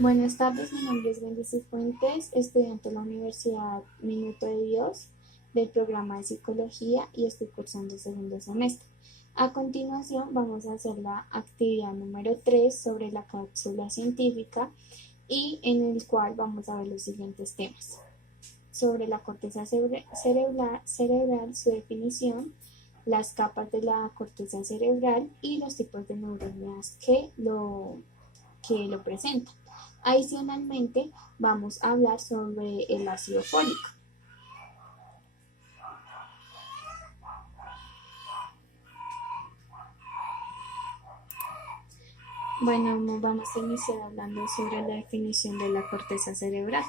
Buenas tardes, mi nombre es Wendy Cifuentes, estudiante de la Universidad Minuto de Dios del programa de Psicología y estoy cursando segundo semestre. A continuación vamos a hacer la actividad número 3 sobre la cápsula científica y en el cual vamos a ver los siguientes temas. Sobre la corteza cerebral, su definición, las capas de la corteza cerebral y los tipos de neuronas que lo presentan. Adicionalmente, vamos a hablar sobre el ácido fólico. Bueno, vamos a iniciar hablando sobre la definición de la corteza cerebral.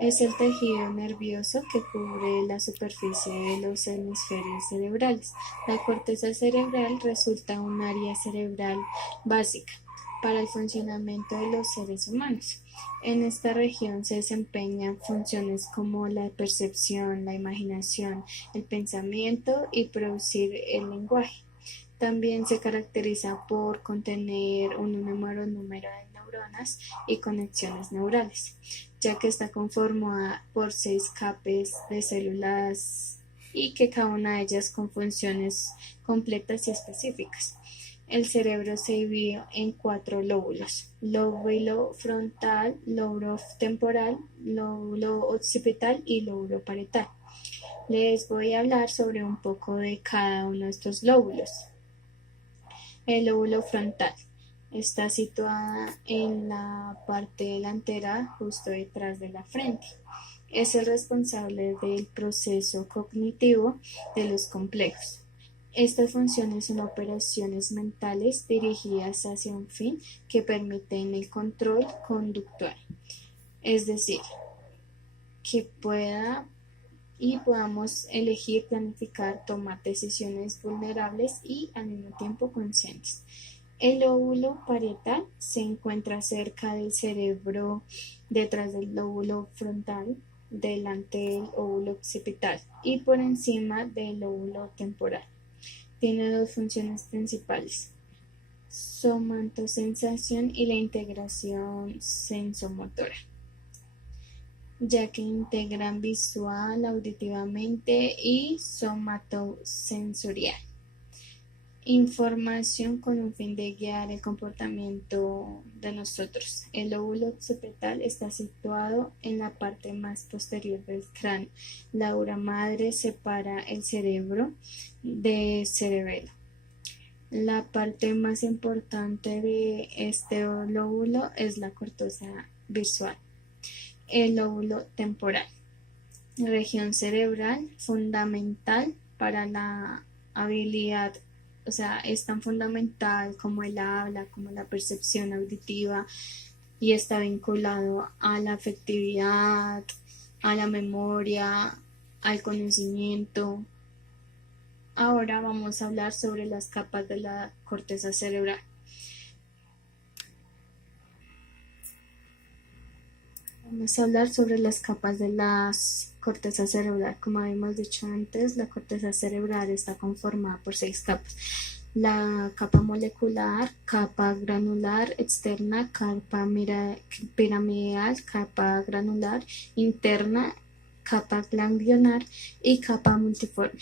Es el tejido nervioso que cubre la superficie de los hemisferios cerebrales. La corteza cerebral resulta un área cerebral básica para el funcionamiento de los seres humanos. En esta región se desempeñan funciones como la percepción, la imaginación, el pensamiento y producir el lenguaje. También se caracteriza por contener un número de neuronas y conexiones neurales, ya que está conformada por 6 capas de células y que cada una de ellas con funciones completas y específicas. El cerebro se divide en 4 lóbulos: lóbulo frontal, lóbulo temporal, lóbulo occipital y lóbulo parietal. Les voy a hablar sobre un poco de cada uno de estos lóbulos. El lóbulo frontal está situada en la parte delantera, justo detrás de la frente. Es el responsable del proceso cognitivo de los complejos. Estas funciones son operaciones mentales dirigidas hacia un fin que permiten el control conductual, es decir, que podamos elegir, planificar, tomar decisiones vulnerables y al mismo tiempo conscientes. El lóbulo parietal se encuentra cerca del cerebro, detrás del lóbulo frontal, delante del lóbulo occipital y por encima del lóbulo temporal. Tiene 2 funciones principales: somatosensación y la integración sensomotora, ya que integran visual, auditivamente y somatosensorial información con un fin de guiar el comportamiento de nosotros. El lóbulo occipital está situado en la parte más posterior del cráneo. La aura madre separa el cerebro del cerebelo. La parte más importante de este lóbulo es la corteza visual. El lóbulo temporal, región cerebral fundamental para la habilidad, o sea, es tan fundamental como el habla, como la percepción auditiva, y está vinculado a la afectividad, a la memoria, al conocimiento. Ahora vamos a hablar sobre las capas de la corteza cerebral. Vamos a hablar sobre las capas de la corteza cerebral. Como habíamos dicho antes, la corteza cerebral está conformada por 6 capas: la capa molecular, capa granular externa, capa piramidal, capa granular interna, capa ganglionar y capa multiforme.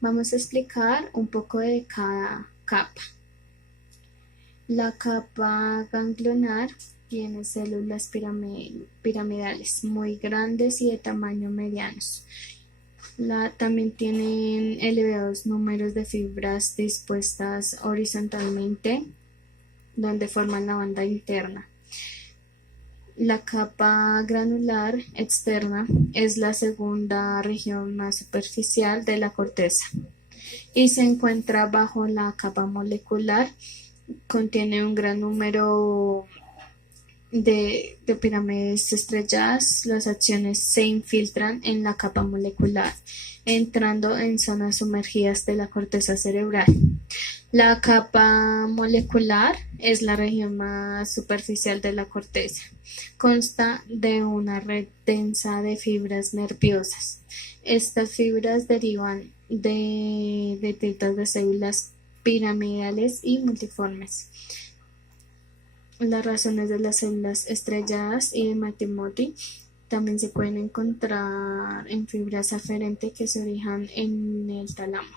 Vamos a explicar un poco de cada capa. La capa ganglionar tiene células piramidales muy grandes y de tamaño medianos. También tienen elevados números de fibras dispuestas horizontalmente, donde forman la banda interna. La capa granular externa es la segunda región más superficial de la corteza y se encuentra bajo la capa molecular. Contiene un gran número de pirámides estrelladas. Las acciones se infiltran en la capa molecular, entrando en zonas sumergidas de la corteza cerebral. La capa molecular es la región más superficial de la corteza. Consta de una red densa de fibras nerviosas. Estas fibras derivan de dendritas de células piramidales y multiformes. Las razones de las células estrelladas y de Marty también se pueden encontrar en fibras aferentes que se originan en el tálamo.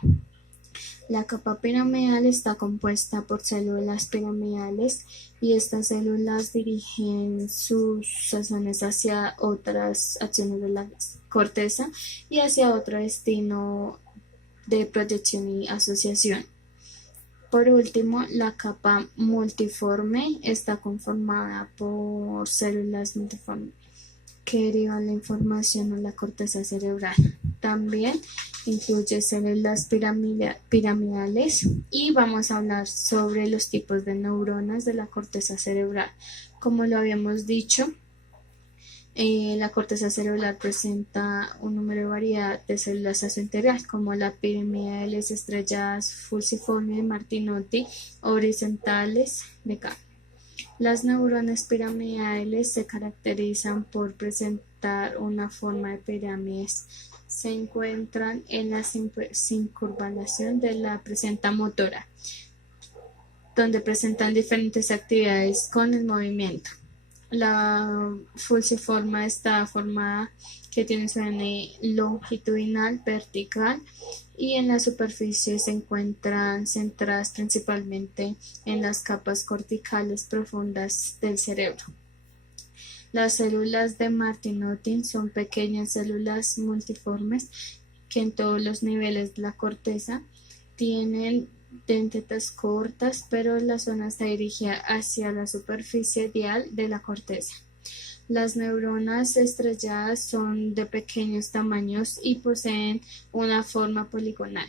La capa piramidal está compuesta por células piramidales y estas células dirigen sus acciones hacia otras acciones de la corteza y hacia otro destino de proyección y asociación. Por último, la capa multiforme está conformada por células multiformes que derivan la información a la corteza cerebral. También incluye células piramidales y vamos a hablar sobre los tipos de neuronas de la corteza cerebral. Como lo habíamos dicho, la corteza cerebral presenta un número de variedad de células acenteriales como la piramidales estrelladas, fusiforme de Martinotti, horizontales de K. Las neuronas piramidales se caracterizan por presentar una forma de pirámides. Se encuentran en la circunvalación de la presenta motora, donde presentan diferentes actividades con el movimiento. La fusiforme está formada que tiene su eje longitudinal, vertical y en la superficie se encuentran centradas principalmente en las capas corticales profundas del cerebro. Las células de Martinotti son pequeñas células multiformes que en todos los niveles de la corteza tienen dentadas cortas, pero la zona está dirigida hacia la superficie dial de la corteza. Las neuronas estrelladas son de pequeños tamaños y poseen una forma poligonal.